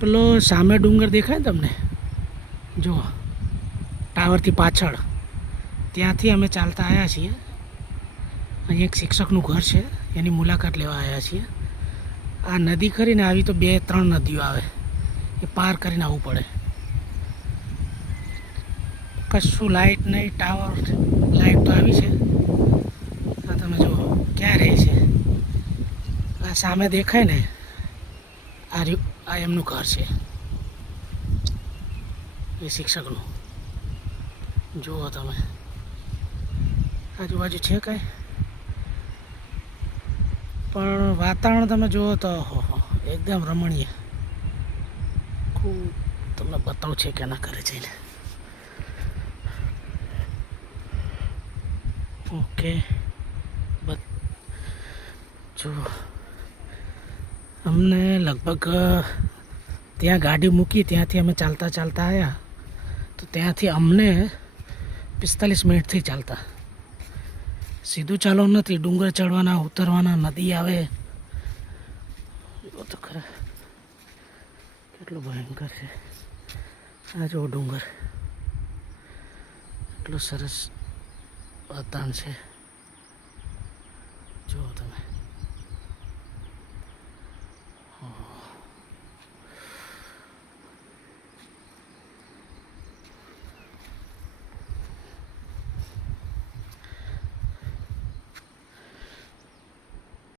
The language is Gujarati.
પેલો સામે ડુંગર દેખાય તમને, જો ટાવરથી પાછળ, ત્યાંથી અમે ચાલતા આવ્યા છીએ. અહીં એક શિક્ષકનું ઘર છે, એની મુલાકાત લેવા આવ્યા છીએ. આ નદી ખરીને આવી તો 2-3 નદીઓ આવે, એ પાર કરીને આવવું પડે. કશું લાઇટ નહીં, ટાવર લાઇટ તો આવી છે. આ તમે જુઓ ક્યાં રહે છે. આ સામે દેખાય ને, આ એમનું ઘર છે, એ શિક્ષકનું. જુઓ તમે, આજુબાજુ છે કાંઈ, પણ વાતાવરણ તમે જુઓ તો એકદમ રમણીય. ખૂબ તમને બતાવું છે કે ના કરે જઈને. ઓકે, જો અમને લગભગ ત્યાં ગાડી મૂકી, ત્યાંથી અમે ચાલતા ચાલતા આવ્યા, તો ત્યાંથી અમને 45 મિનિટથી ચાલતા. સીધું ચાલવાનું નથી, ડુંગર ચડવાના, ઉતરવાના, નદી આવે. તો ખરા કેટલું ભયંકર છે. આ જો ડુંગર, એટલું સરસ વાતાવરણ છે, જુઓ તમે.